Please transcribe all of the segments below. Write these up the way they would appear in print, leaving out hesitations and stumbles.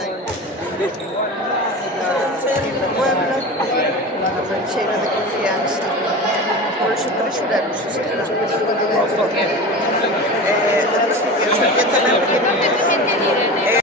en la Puebla, una ranchera de confianza. Por eso tres granos, ese que te digo en fondo. Así que sabía tamén que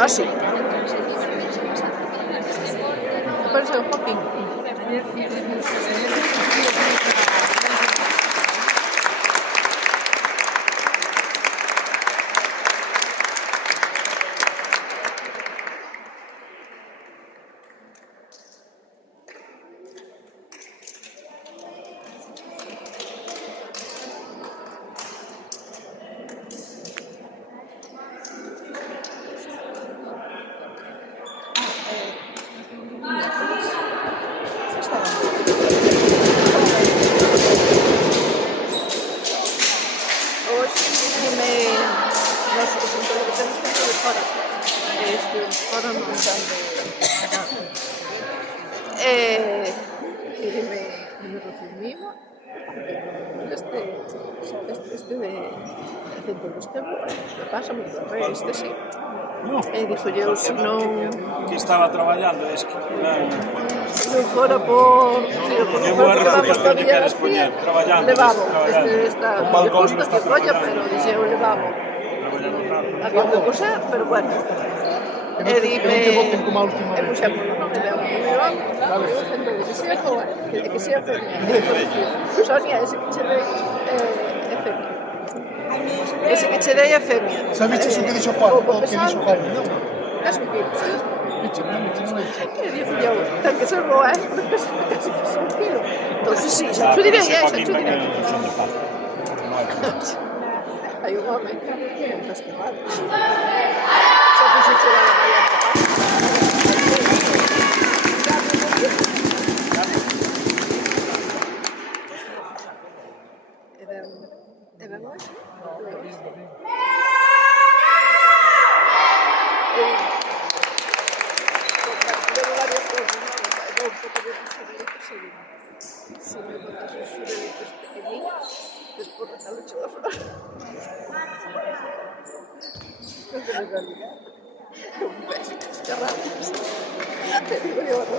Casi. Parece un Hawking. Sí. Dixo eu, se non... Que estaba traballando, es que... Non fora por... Que boa reputación lle queres poñer, traballando. Levamos, está de custo que colla, pero dixe eu levamos. Acabo de coser, pero bueno. E dime... E puxemos o nome de meu amo, que sea joa, que sea femia. Sonia, ese que che dei é femia. Ese que che dei é femia. Sabiches o que dixo Juan? O que dixo Juan? Non. Es un kilo, sabes? Non. E dixo eu, tan que ser boa, casi que son un kilo. Entón, sí, xa te direi, xa te direi. Hai un home con casquerrados. Xa puxo chegar a María de Paz. Era noite? Debo varias cosas, ¿no? Debo un poco de posible. Si me botas un surelitos pequeñitos, después regalo hecho de flor. No te lo realidad. Un beso, cascarrados. Te digo yo, ¿no?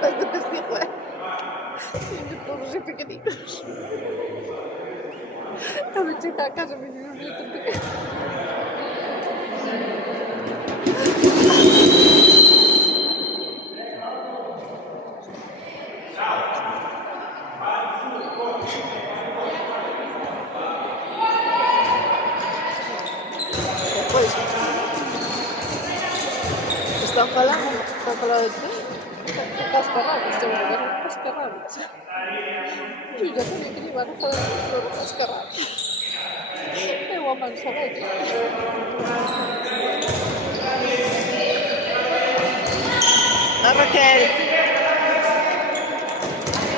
Bastante testigo, ¿eh? Y todos así pequeñitos. A ver, chica, a casa me dio un minuto de... Después, están falando de ti. Cascarrados, te voy a dar cascarrados. Yo ya sabía que le iban a falar de flor cascarrados. Eu a manzanella. La Raquel.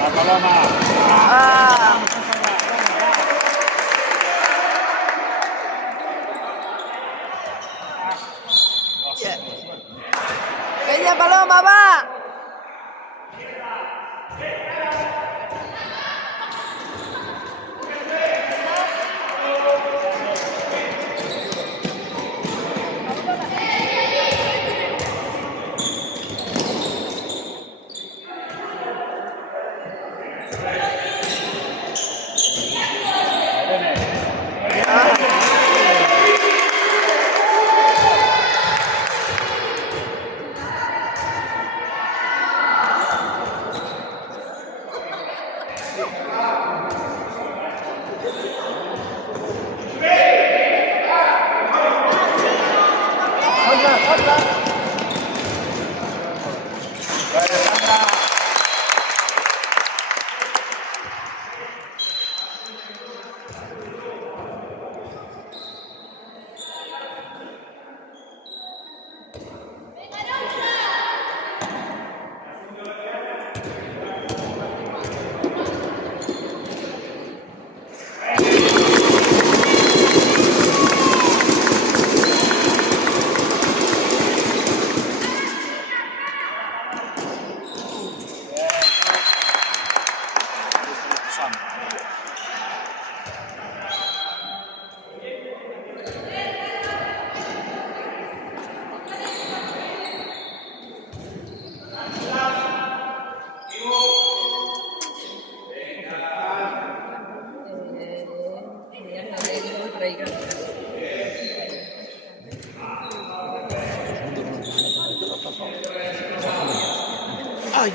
La Paloma. Ah. Yeah. Veña, Paloma, va. Ay,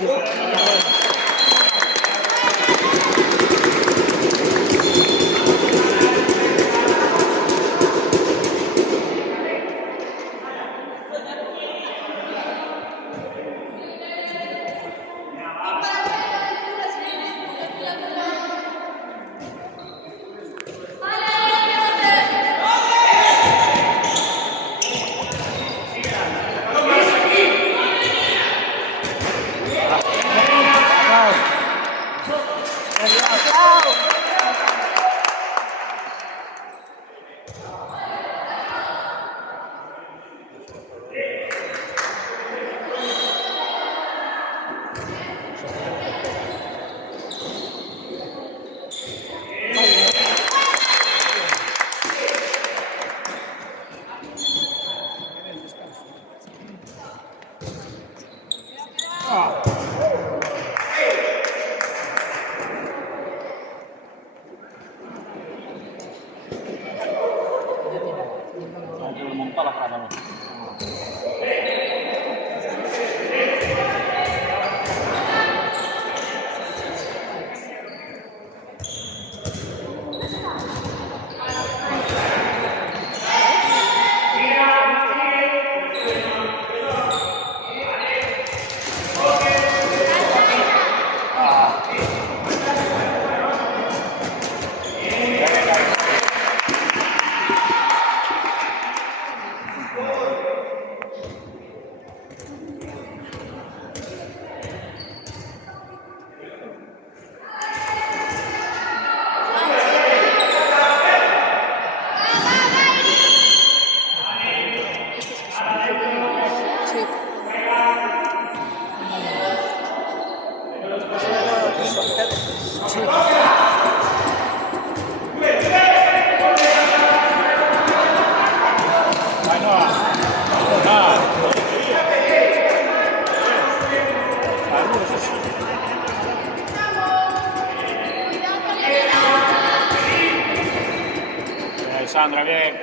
Sandra, bien.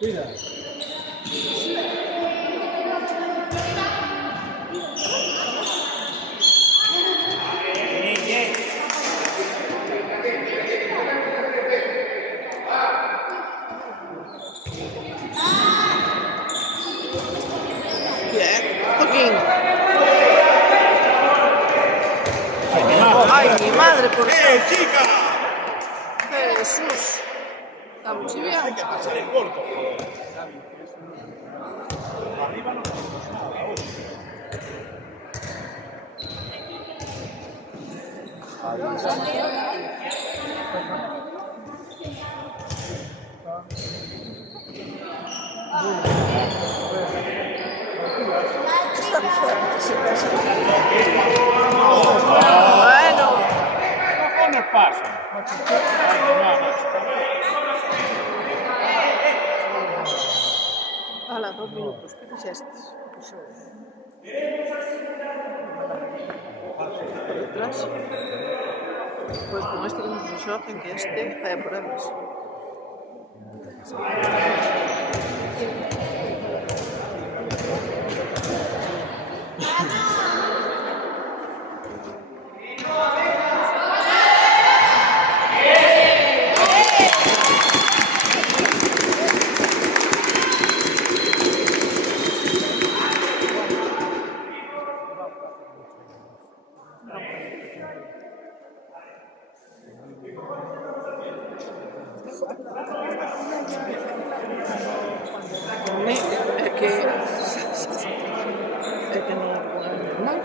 Cuida. Bien, Joaquín. Ay, mi madre, por favor. chica! Jesús. Estamos bien. Hay que pasar el corto. Arriba no tenemos nada. Están fuertes. Bueno. ¿Qué nos pasa? Hala, 2 minutos. ¿Qué fixestes? Por detrás. Pois con este que nos xogen, que este fai pruebas. É que non non.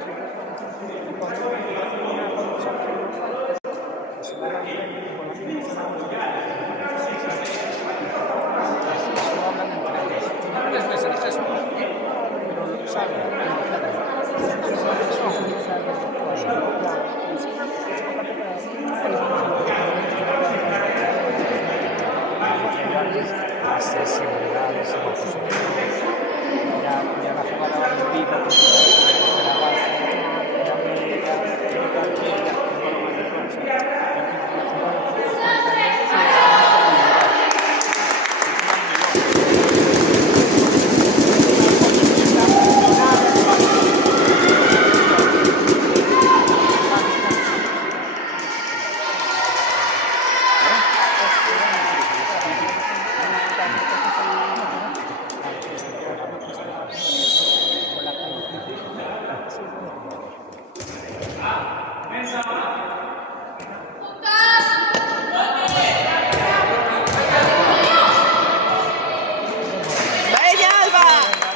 ¡Venga, Alba!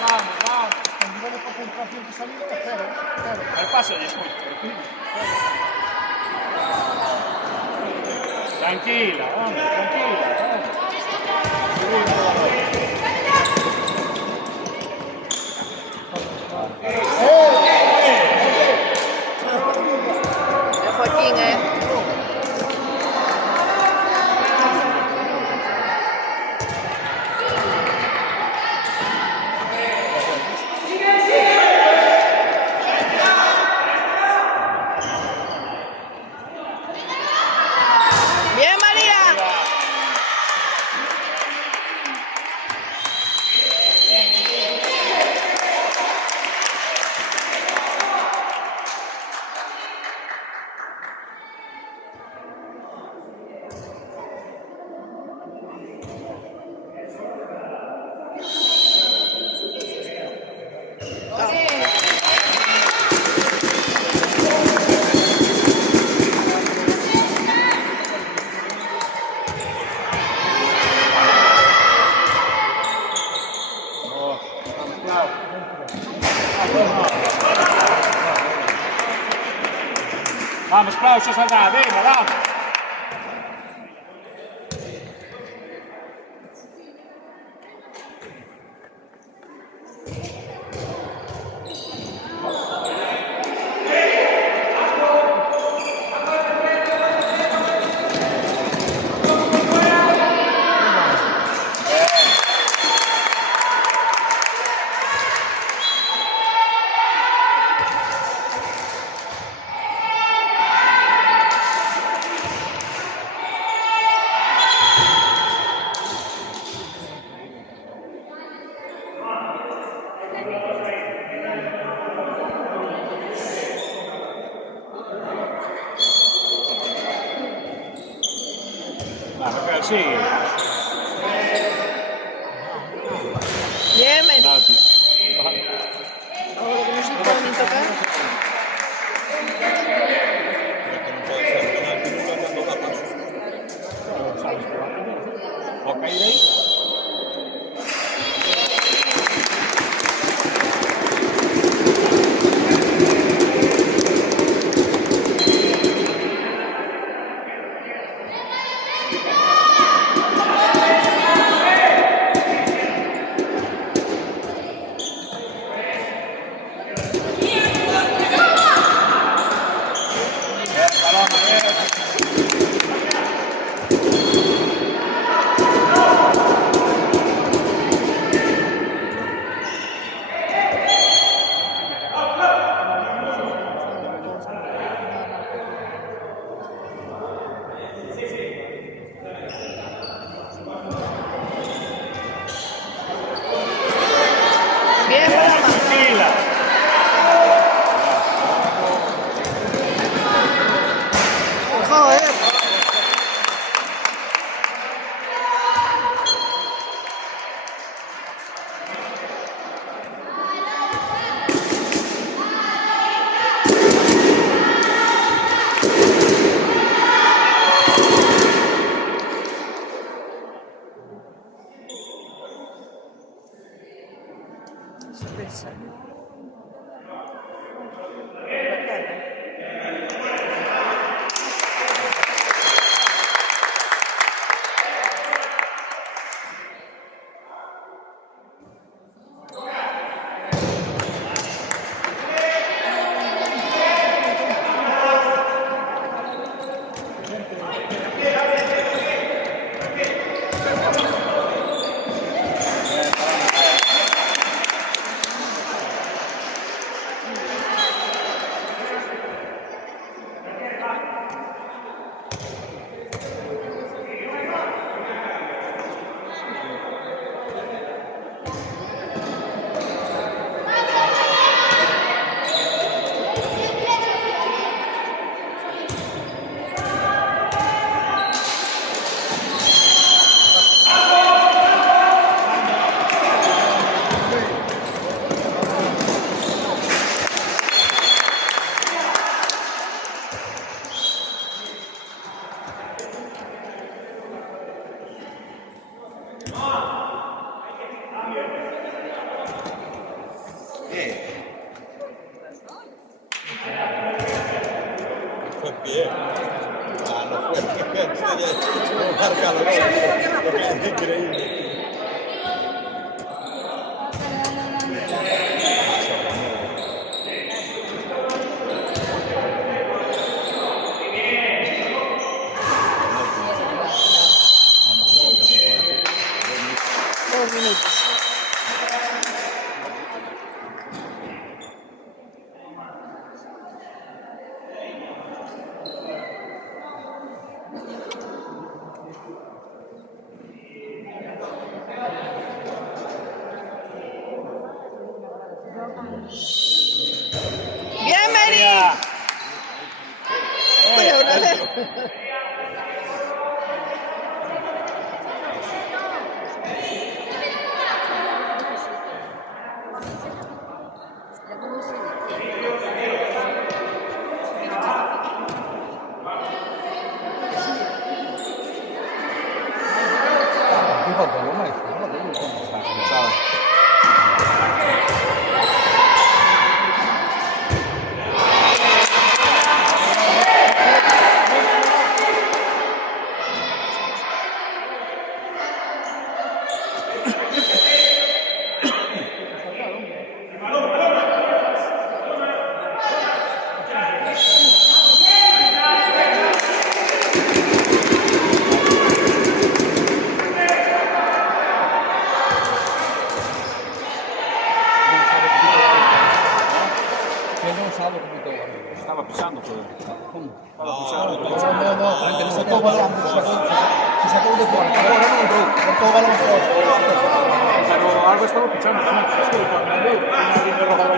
Vamos, vamos. El nivel de concentración que salió es cero. El pase y después. Tranquila, vamos, tranquila. El Joaquín, ¡Bien, María! Vamos, Claudio, saldrá, venga, vamos. Vamos, pero sí. Bien, Meli. Nati. Ahora que no se puede ni tocar. Ok, ahí. Fue pie. Ah, no fue. Marca lo que es increíble. ¡Bienvenido! Pero una vez. Estaba pisando todo. Pero algo estaba pisando también. Es que cuando me veo, una línea roja de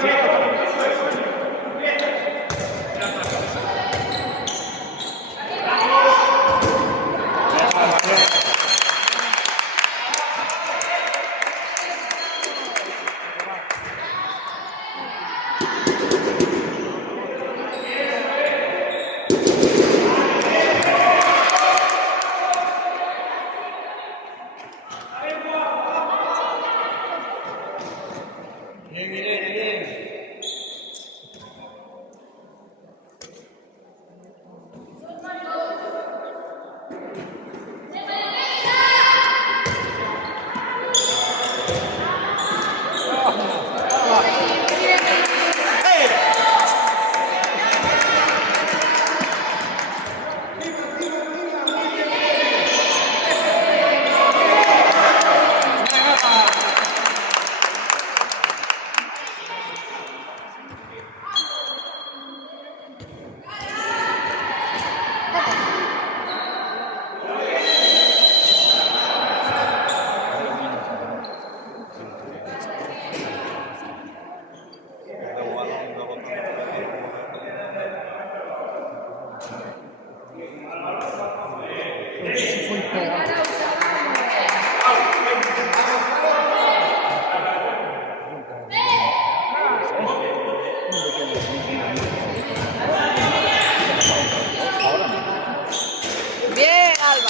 Bien, Alba.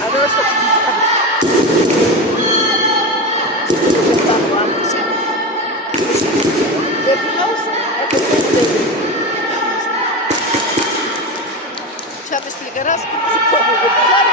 A ver, esto ya me explicarás cómo se puede recuperar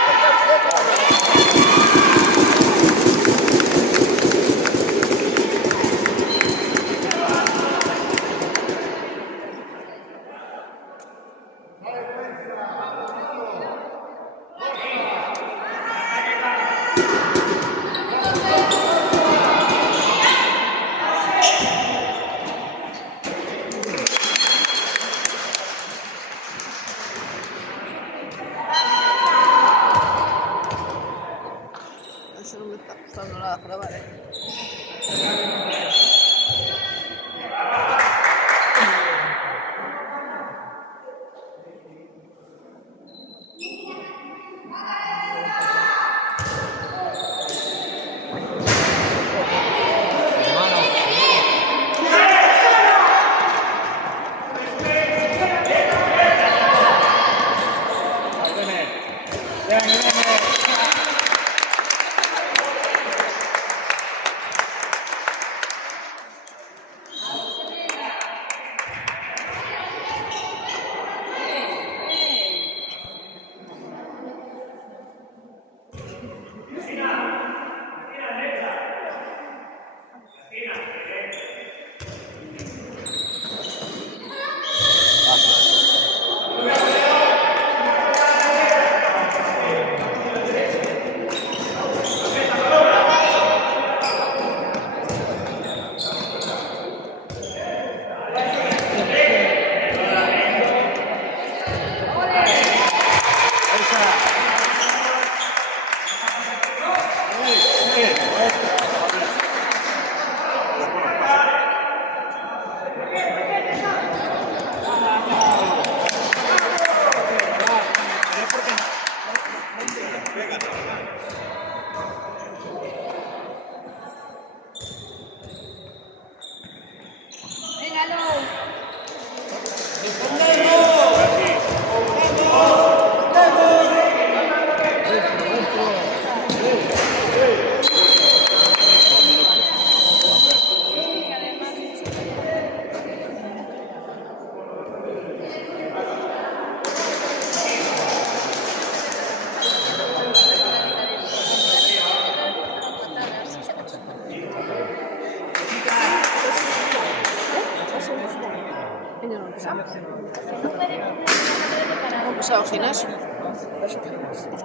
Vou empezar ao gimnasio.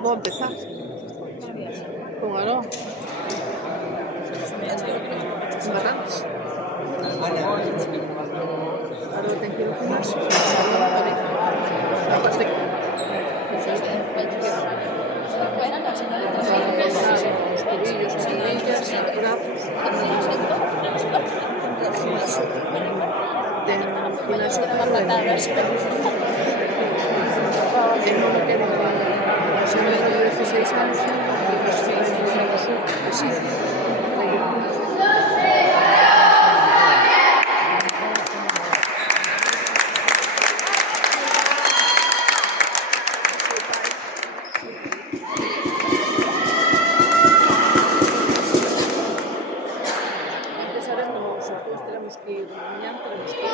Vou empezar. Con Aro. Barrantes. Aro ten que ir ao gimnasio. Capaz de... Os tobillos, as rodillas, os brazos. Ten gimnasio para patadas. Que non quere se me de 16 anos, así. Tenemos que ir mañana, tenemos que ir,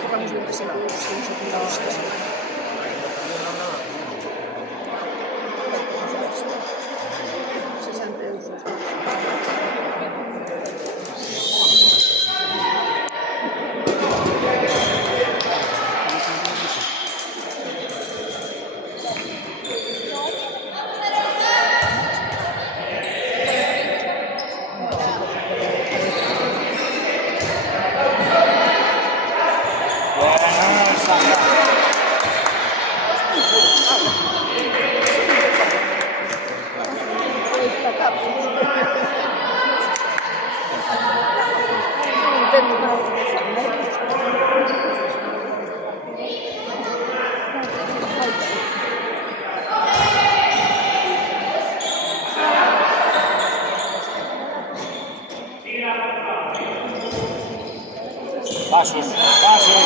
porque cerramos 27 euros y nos apuntamos esta semana. 60 euros. Pasos, pasos.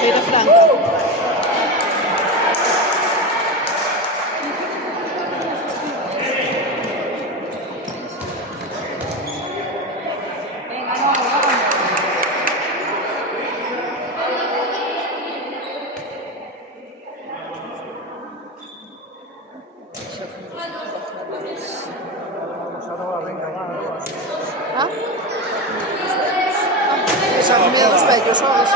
Feira Franca. Ah? Esa comida dos vellos, sabes?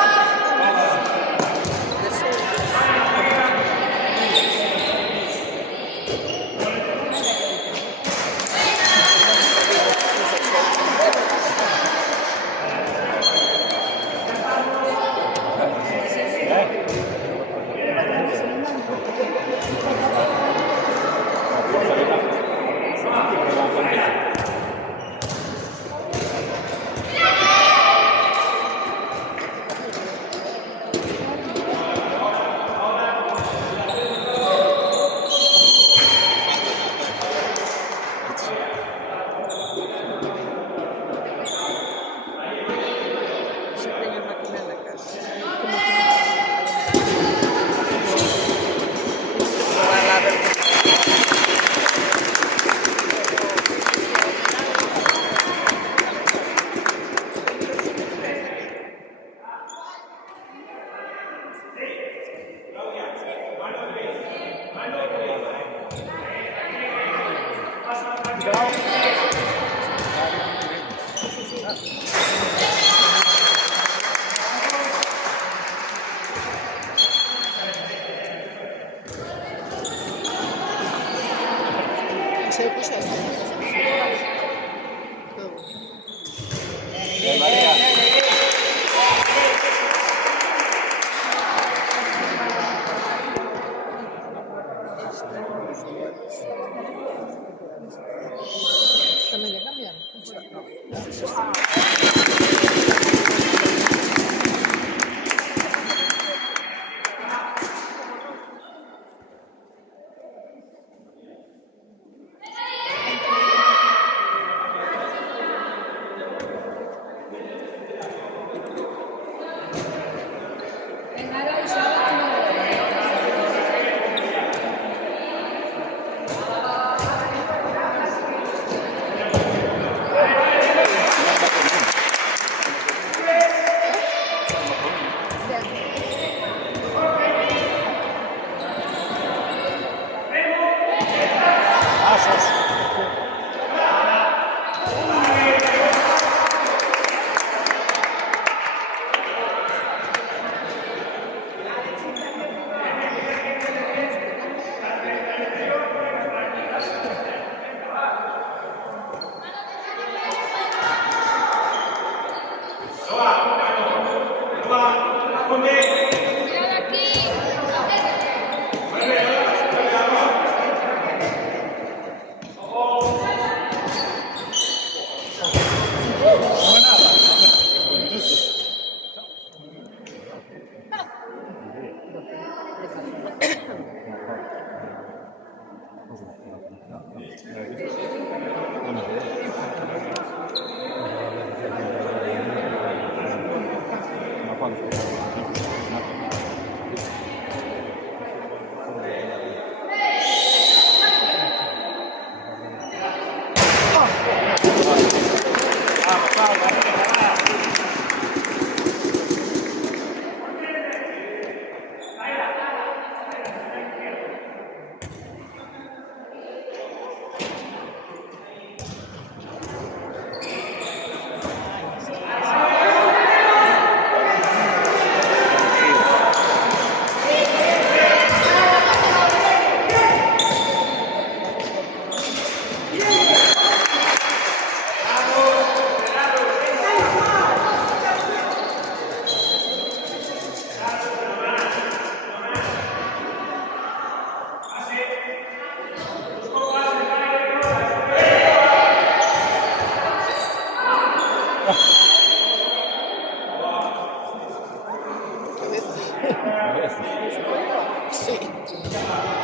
Sí.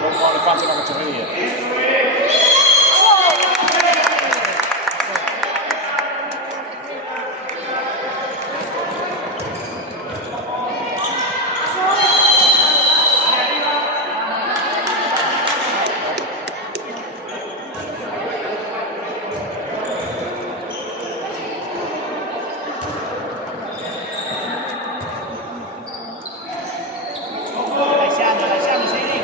No le falta una cachorrería. Lasciamo, sei lì.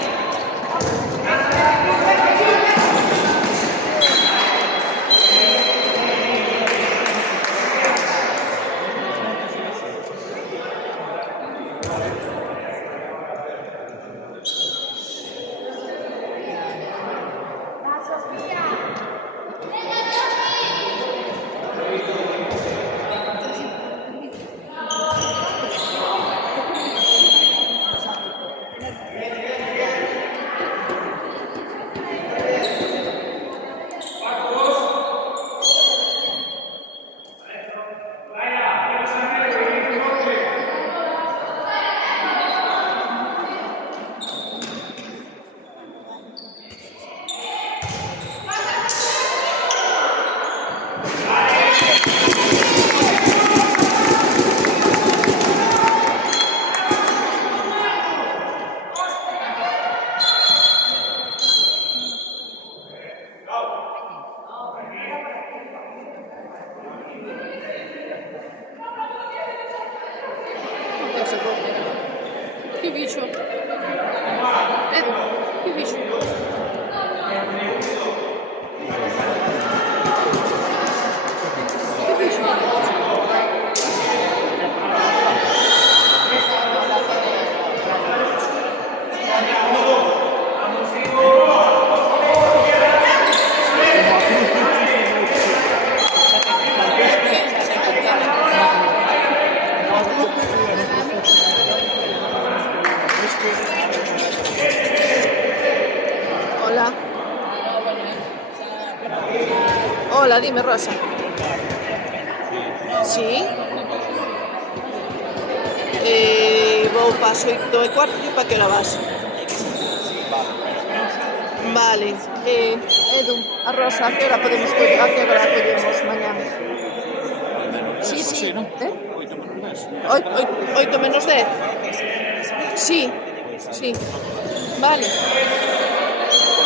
Che bicio? Che bicio? Hola. Hola, dime, Rosa. Sí? Vou paso 8:15, para que hora vas? Vale. Edu, a Rosa, a que hora podemos mañana? Sí, sí. ¿Eh? 8 menos 10. Sí, sí. Vale.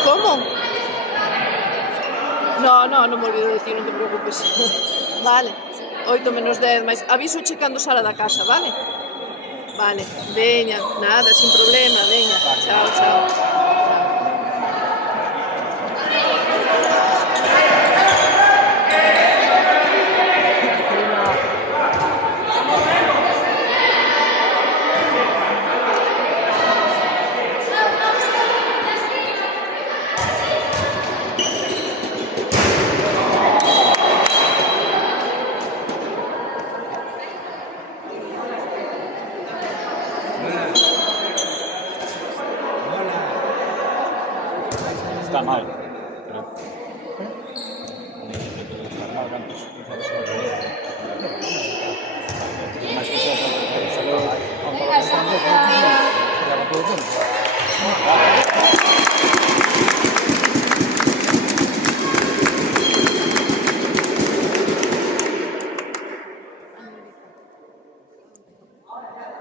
¿Cómo? No me olvido de ti, non te preocupes. Vale. 8 menos 10, mas aviso checando sala da casa, vale? Vale. Veña, nada, sin problema, veña. Chao, chao. Está mal.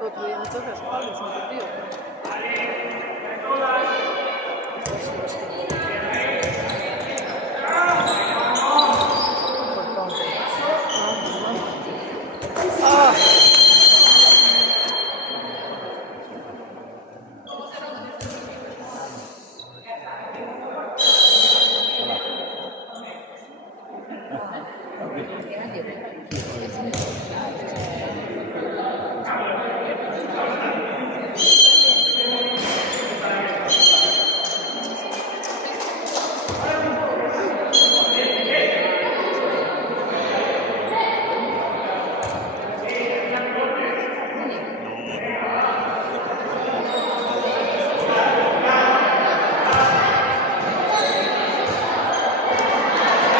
Outro día entonces palos, un tío. Ah.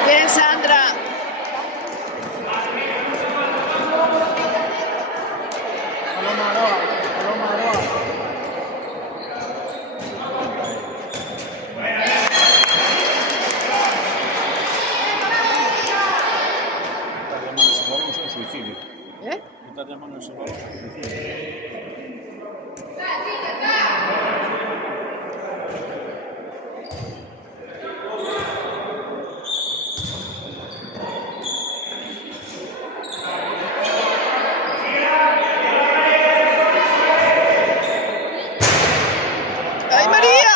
Bien, Sandra. Paloma Aroa, Paloma Aroa. Suicidio. ¿Eh? Estás llamando a ese balón suicidio. ¡Ay, María!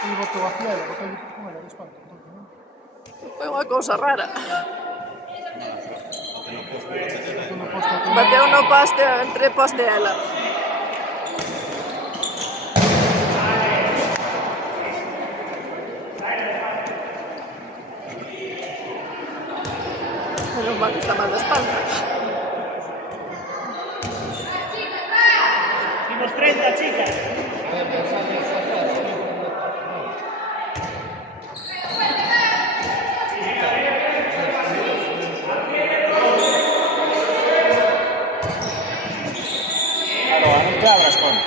Y botou a cielo, botou como era de espanto. Foi unha cousa rara. No posto aquí. Bateu no poste, entre poste e ela. Menos mal que está mal da espalda. Dimos 30, chicas. Aroa, non te abras, coño.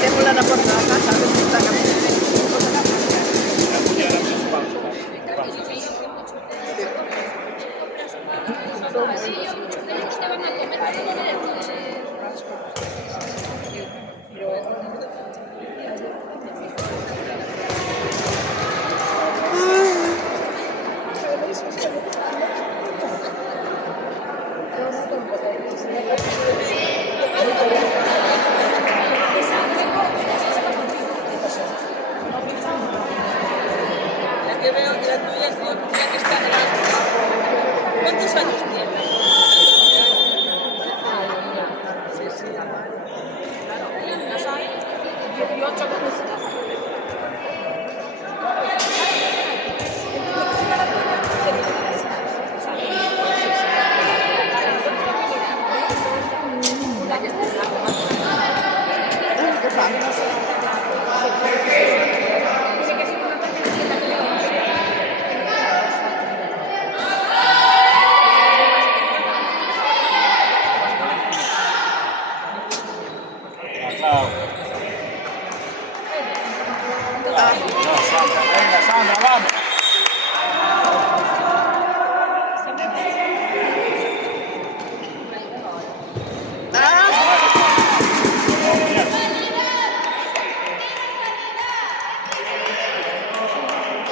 Tengo la puerta de la casa, a ver si está cambiando. ¿Cuántos años tiene? Sí, sí. Claro, 18 Venga, Sandra, vamos.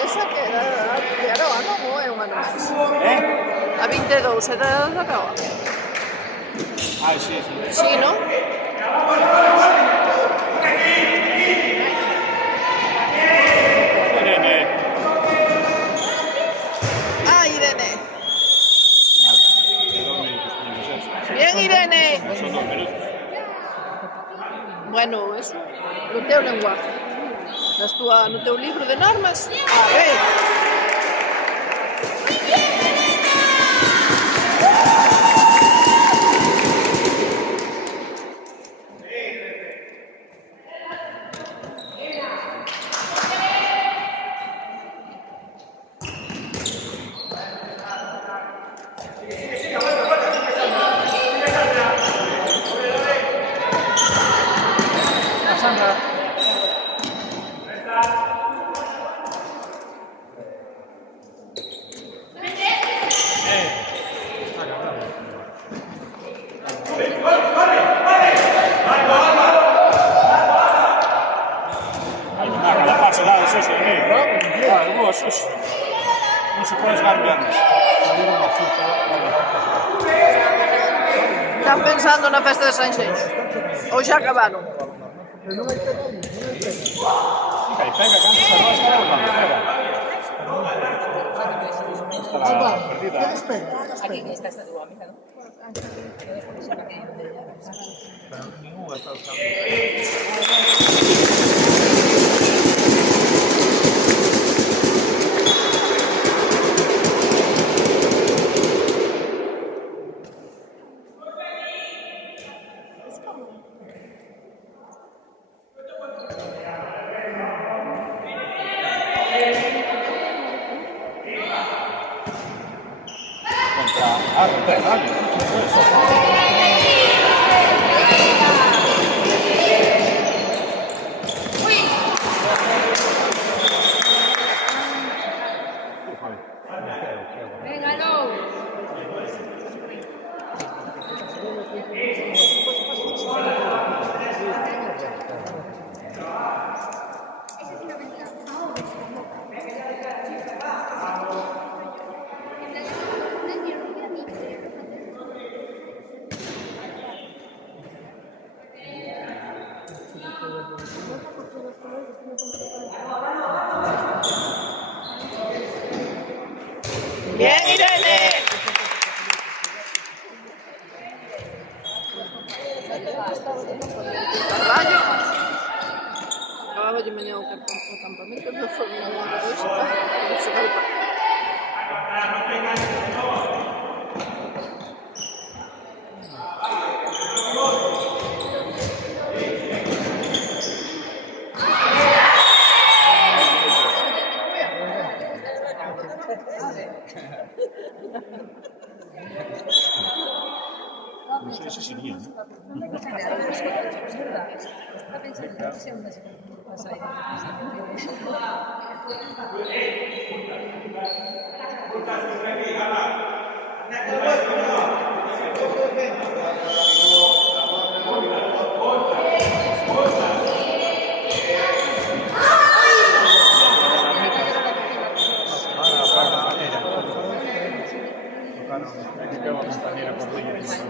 Esa que era Aroa, non? Ou é un ano máis? Eh? A 22 é da Aroa. Ai, sí, sí. Sí, non? Irene. Ah, Irene. Son 2 minutos, tenemos eso. Bien, Irene. Son 2 minutos. Bueno, eso, no teu lenguaje. No teu libro de normas. A ver. Sandra. Non se pode jogar viernes. Están pensando na festa de Sanxenxo. Ou xa acabaron? Aí pega, canta esa roda, espera, canta, espera. Estará perdida. Aquí está esta dúa, mira, ¿no? Pero ninguna está usando. Contra Arte, Venga, no. Bien, Irene. Carballo. Acababa de mañá o campamento de Fórmula 1 de hoxe para xogar o partido.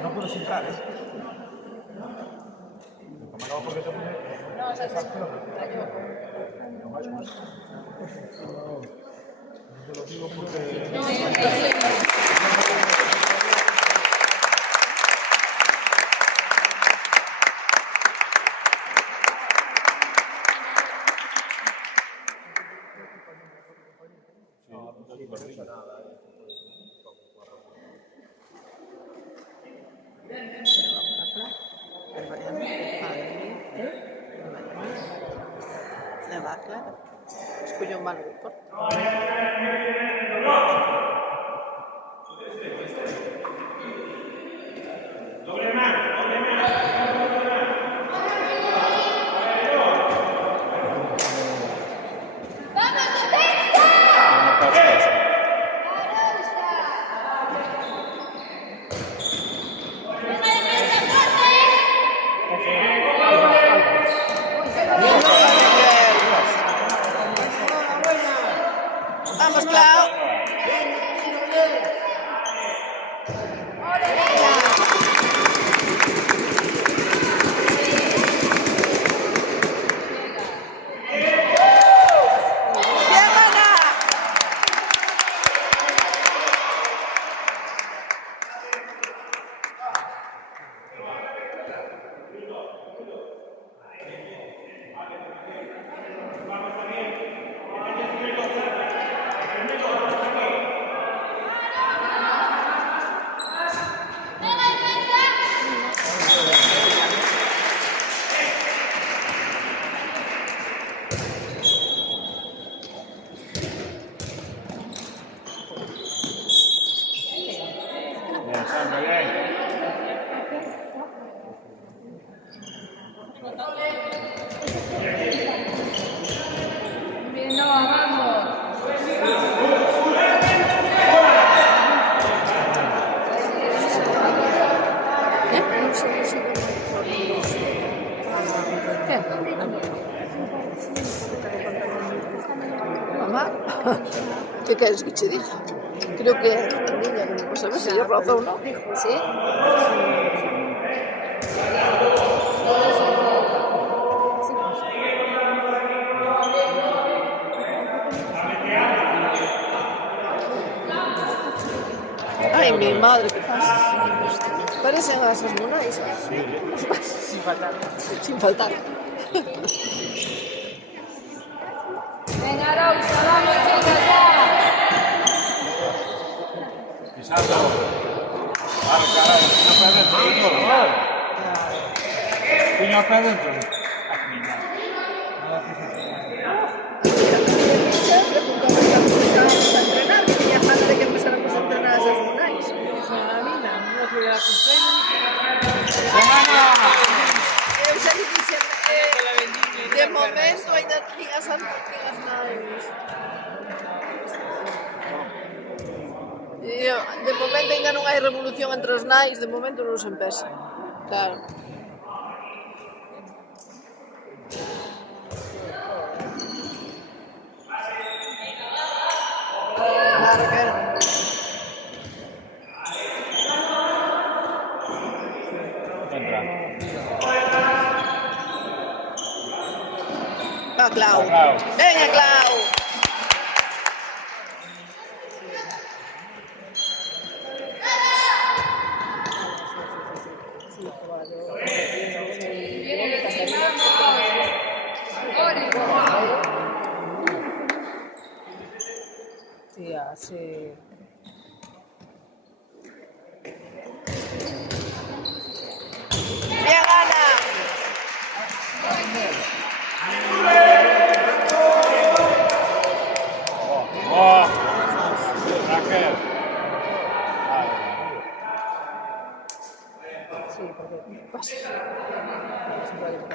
No puedo sentar, ¿eh? No, o sea, Te lo digo porque... va, claro. Escollo un mal grupo. Vamos, Clau. Bien, Ana. Bien, no, vamos. Mamá, ¿qué quieres que te diga? Creo que la niña que no sabe si yo razón, ¿no? Sí. Ay, mi madre, ¿qué pasa? Parecen a esas monáis. Sin faltar. Sin faltar. Venga, Rosa, vamos, chicas, ya. Pisando. Vale, caray, piña para adentro, doctor. Piña para adentro. Que empezáramos a entrenar a esas monáis. Eu xa lle dixen, de momento ainda tiñas as nais. De momento ainda non hai revolución entre os nais, de momento non se empeza. Claro. Claro que era. Va, Clau. Veña, Clau. Viene, sí, vamos. Ole. Tía, sí. Bien, Ana. Oh, Raquel. Sí, porque pasa. Se puede, porque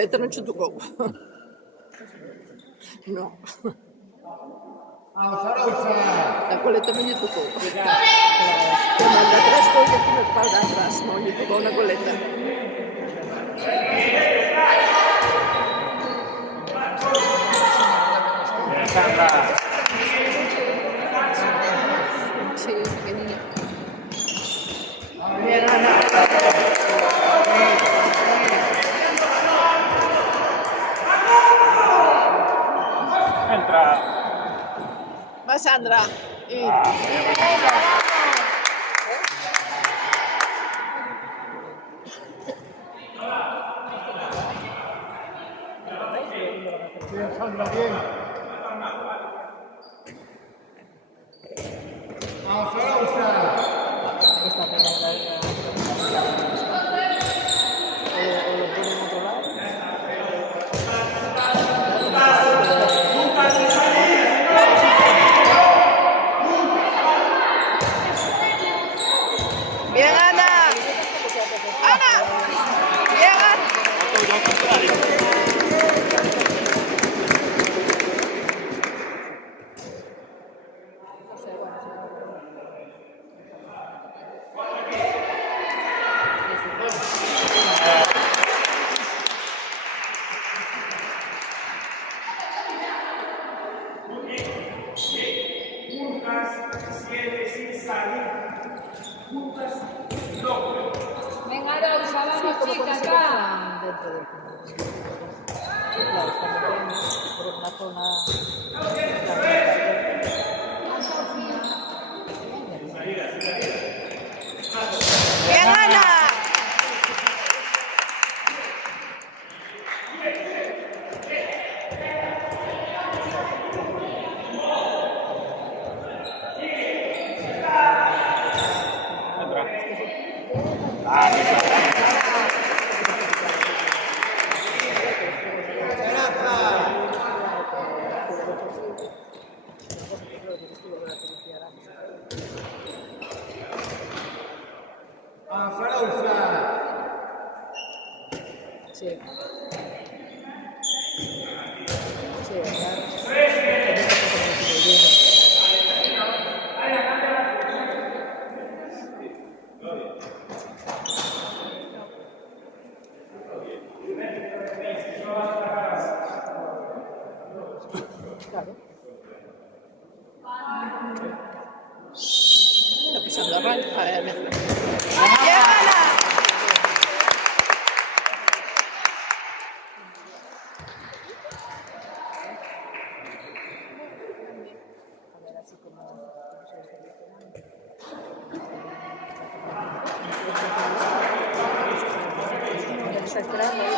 coleta non che tocou. No. La coleta non lle tocou. Como el de atrás foi aquí na espalda atrás, non lle tocou na coleta. Sandra. Sí, es pequeñina. Bien, Ana. Entra. Va Sandra. Bien, Sandra, bien. Vamos, Bien, Ana. Ana. Bien, Ana. Venga, Rosa, vamos, chicas, va. Dentro del claro, están pequeños, por una zona. Bien, Ana. Sí. Sí, claro. Claro. Está pisando a Ral. A ver, mira. Bien, Ana. A ver, así como. Está esperando ahí.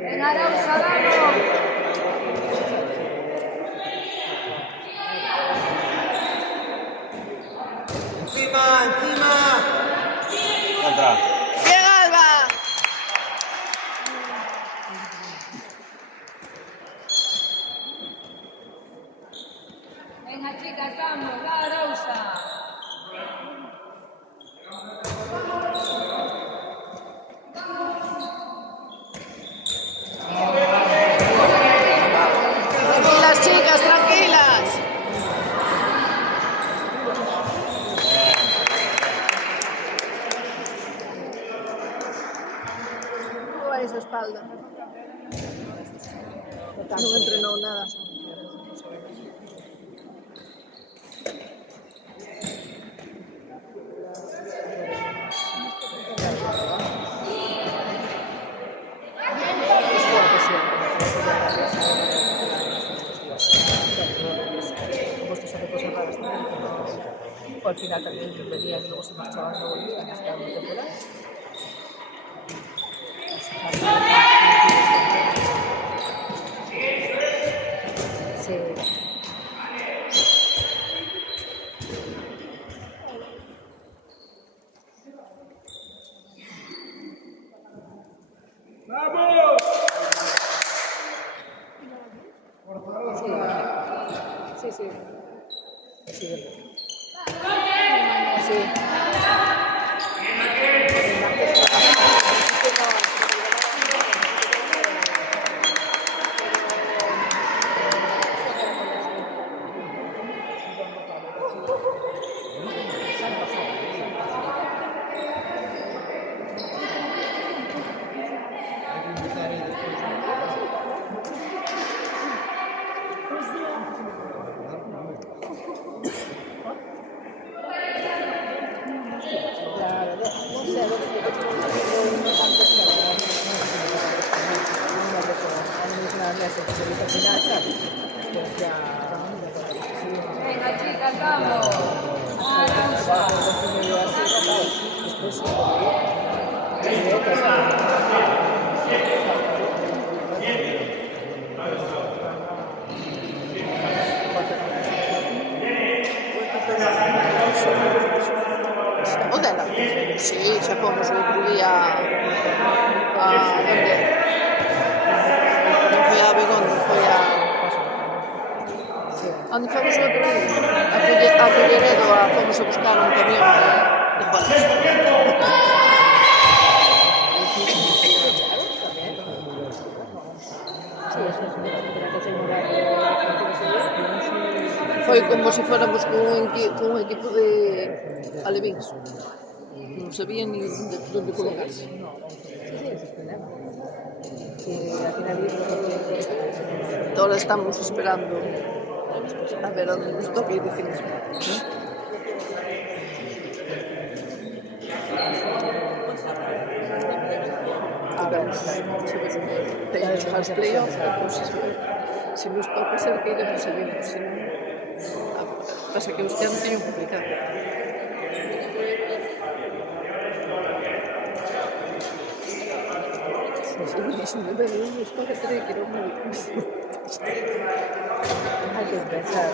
Venga, Rosa, vamos. Entra. Bien, Alba. Venga, chicas, vamos, va, Rosa. Tranquilas, chicas, tranquilas. ¿Cómo va esa espalda? No entrenó nada. grupo al final también venían y luego se marchaban, no volvían hasta una temporada. Sí. Sí, sí. Sí. Sí. Venga, chicas, vamos. Arauza. O dela? Sí, xa fomos o outro día a onde? Non foi a Begondo, foi a... Onde fomos o outro día? A Culleredo, fomos a buscar un camión de Juárez. Foi como se fóramos cun equipo de alevíns. Non sabían ni onde colocarse. Ahora estamos esperando a ver onde nos toca ir de ciclismo. A ver, teñemos as playoffs, se nos toca ser que iremos seguimos. Pasa que este ano teño complicado. Se me ve un toca tener que ir ao médico. Hai que pensar.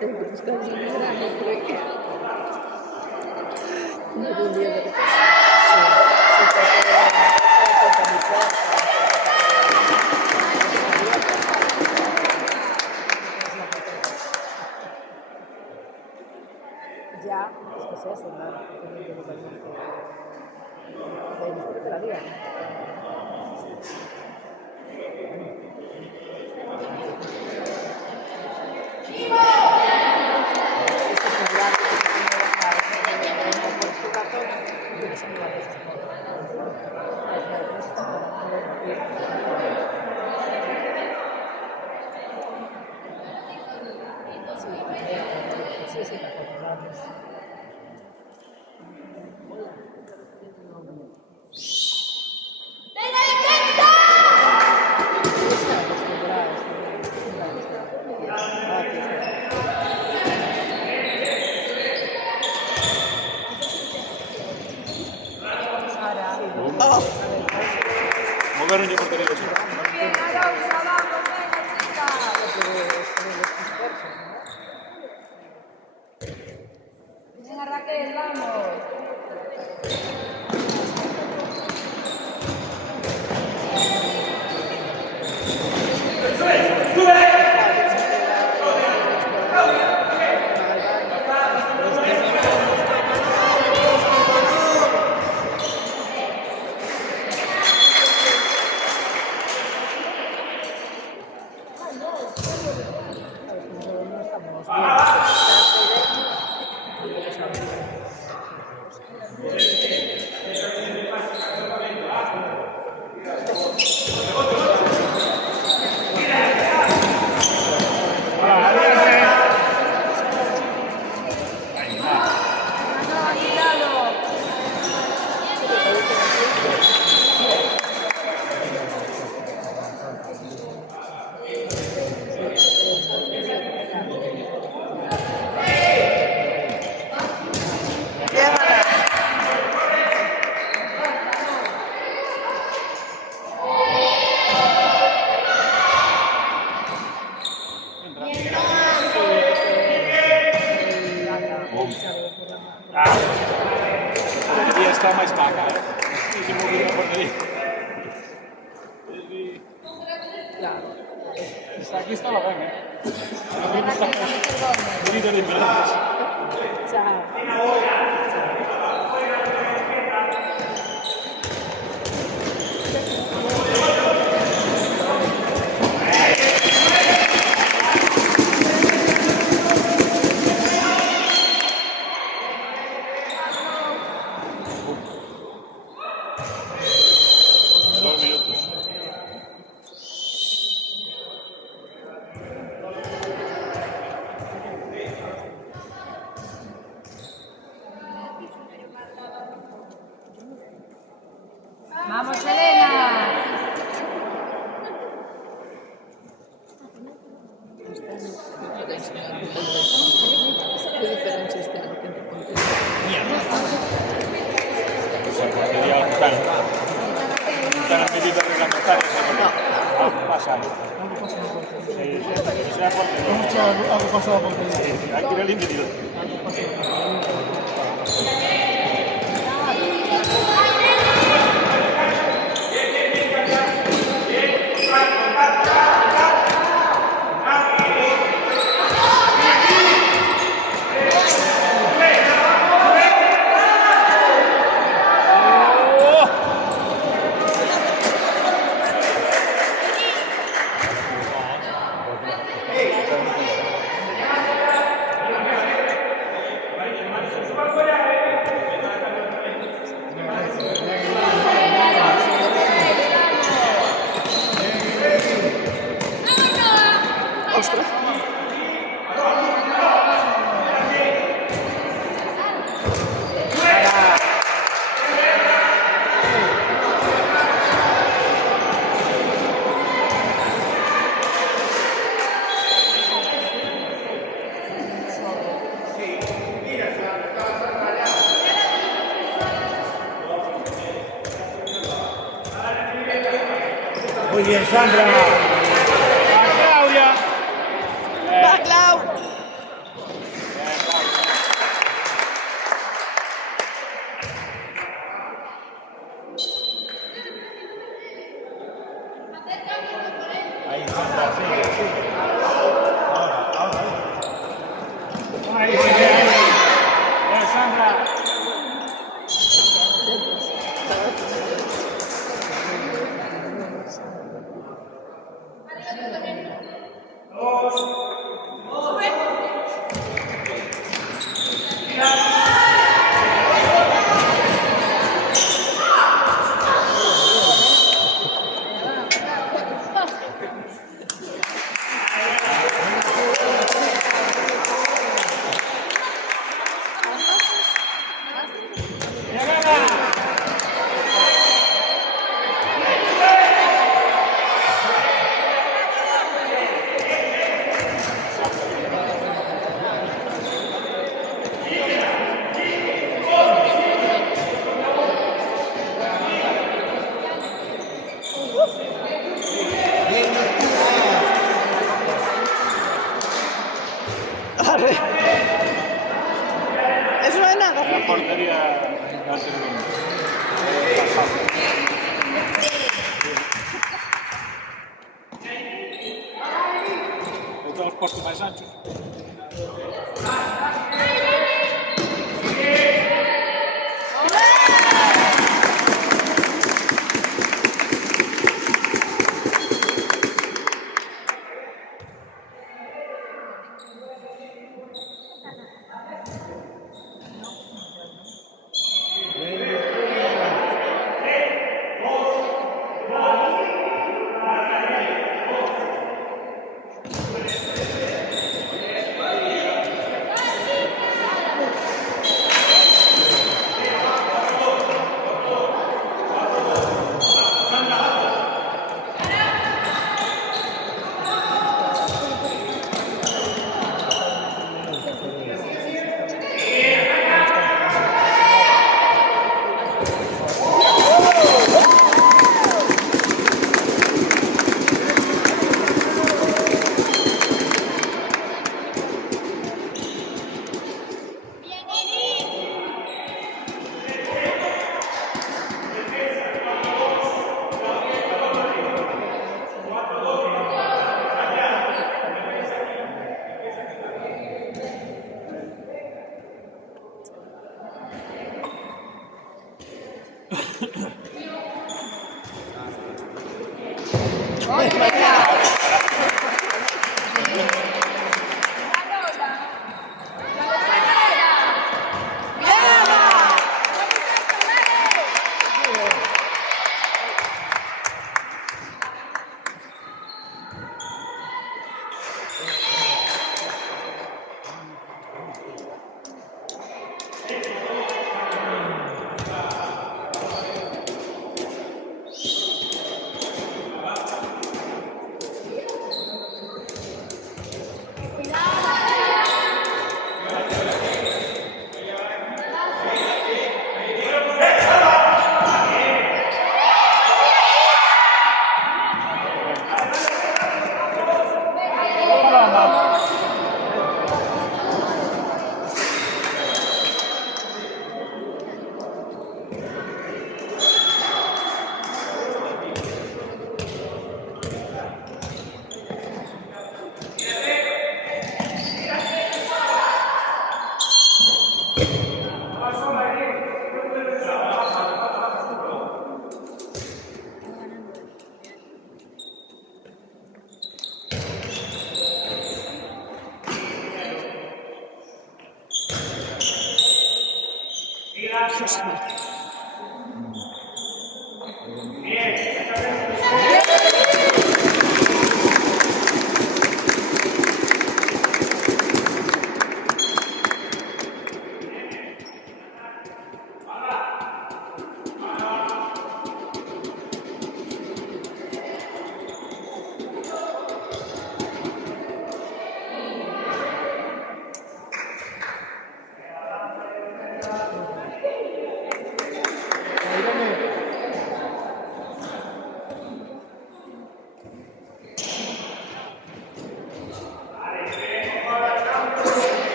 Tengo que buscar un grano por aquí. Un día de repente. Ya, es que sea sonar, teniendo totalmente de disfrute de la vida. Sí, sí, Moveron yo portería, sí. Bien, Arauza, vamos, venga, chicas. Venga, Raquel, vamos. Poderia estar mais vaga. Se mover a portería. Aquí estaba bien, ¿eh? Líder de Milanes. Vamos, Elena. ¿Qué diferencia está entre puntos? Sería buscar las medidas reglamentarias. No pasa. Algo pasado por ahí. Hay que ir al individuo. Ostras. Muy bien, Sandra. Claudia. ¡Va, Clau! Ahí, Sandra, sigue, sigue. Ahora. Ahí, muy bien. Bien, Sandra. Arre. Eso no es nada. La portería va a ser de todos los puestos más anchos.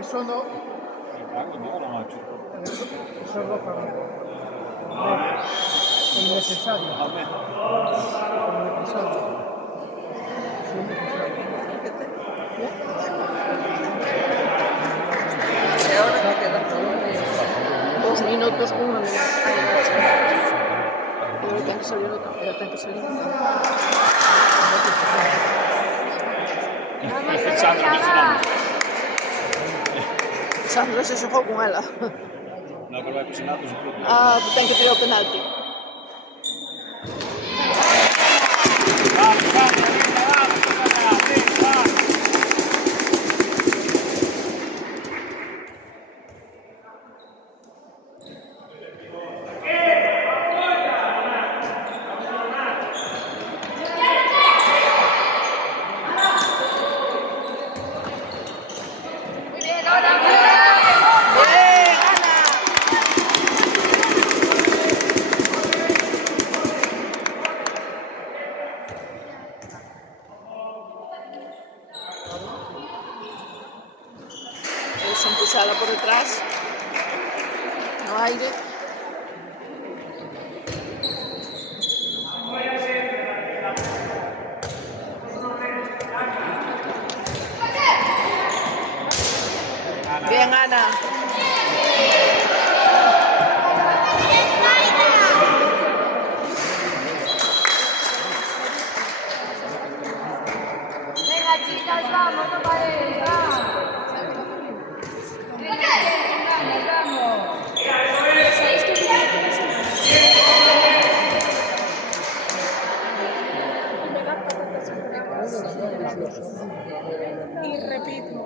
Eso no. Eso es roja. El necesario. El necesario. Sí, el necesario. Ahora me quedan 2 minutos, 1 minuto. Ahora tengo que salir otra. Ahora tengo que salir otra. Sandra se xogou con ela. No, pero vai cocinado, se puede. Ah, ten que tirar o penalti. Vamos, vamos, Anita, vamos, vamos. Es empujada por detrás. No aire. Bien, Ana. Venga, chicas, vamos, no paréis, vamos. Venga, vamos. Y repito.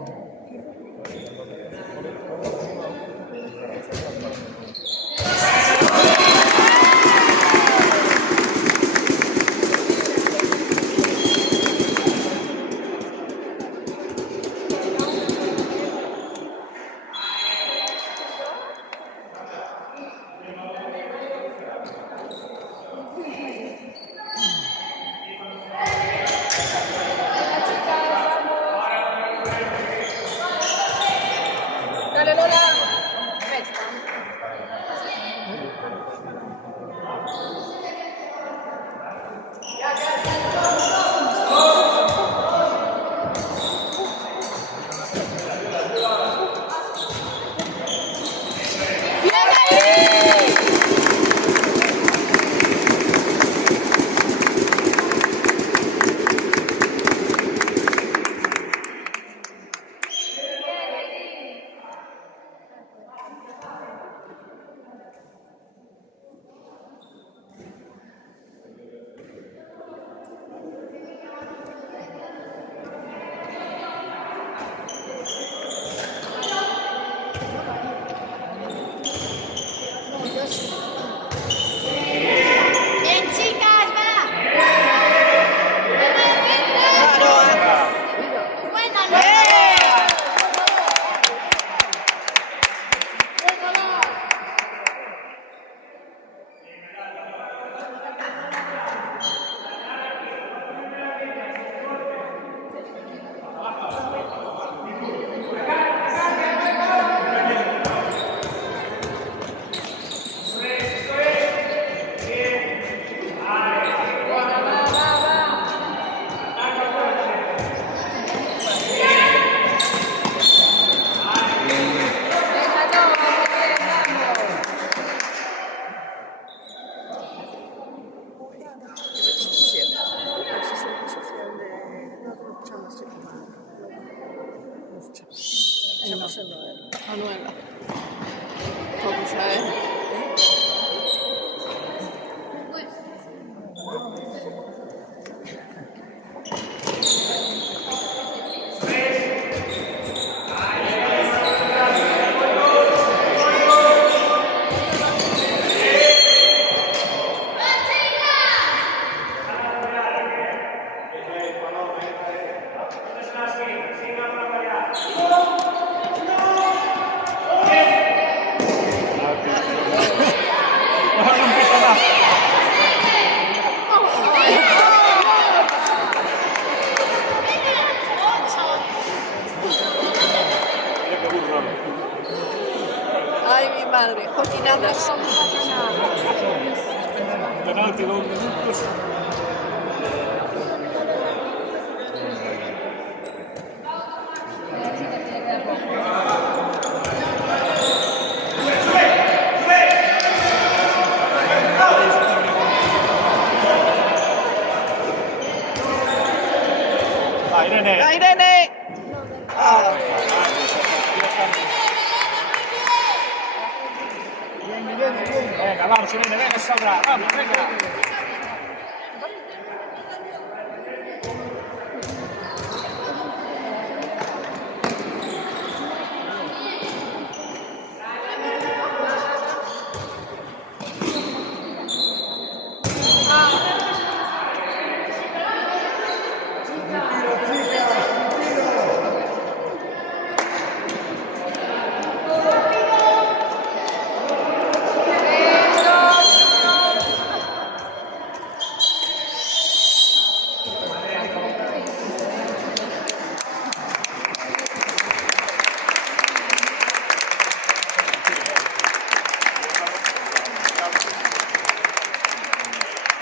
cosa, No empieza nada. Ay, mi madre, coquinadas. Penalti 2 minutos. Irene. ¡La Irene! Ah, Venga, vamos, Irene, venga, saldrá. Vamos, venga.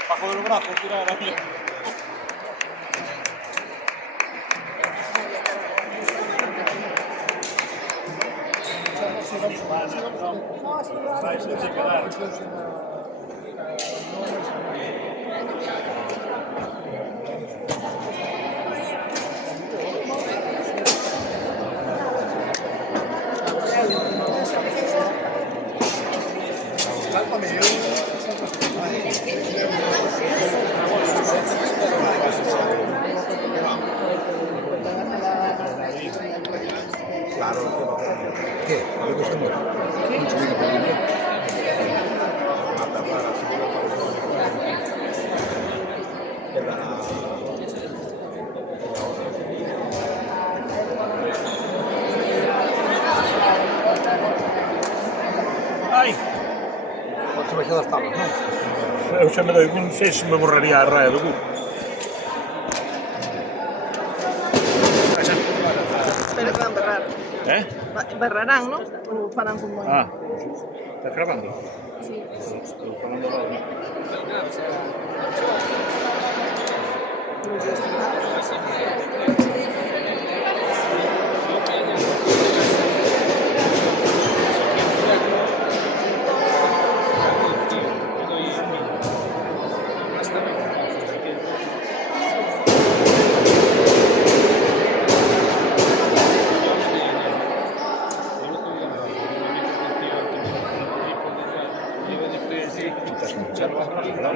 Bajo del brazo, tirar ahí. ¿Qué? ¿Qué gusta mucho? Mucho bien, pero bien. Ai! Pots baixar les taules, no? Eu xa me doi, non sei se me borraría a raia do cu. pero van a berrar. Berrarán, ¿no? O farán como... Ah, estás grabando? Sí. Estou falando agora.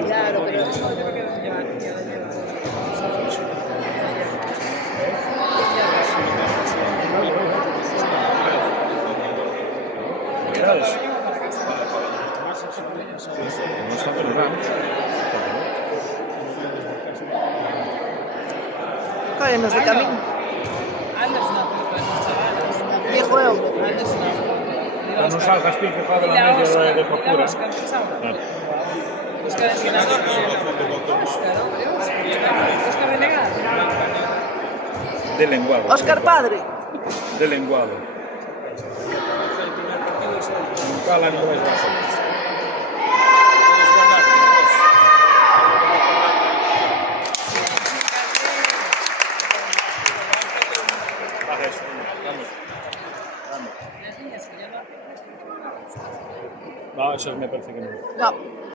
Claro, pero eso yo creo que ya ¿Sabes? No está perdonando. Cállanos de camino. Viejo eu. Pero non salgas ti empujado na medio de factura. De lenguado. Óscar Padre. De lenguado. Cala ni vais a No, eso me parece que no. No.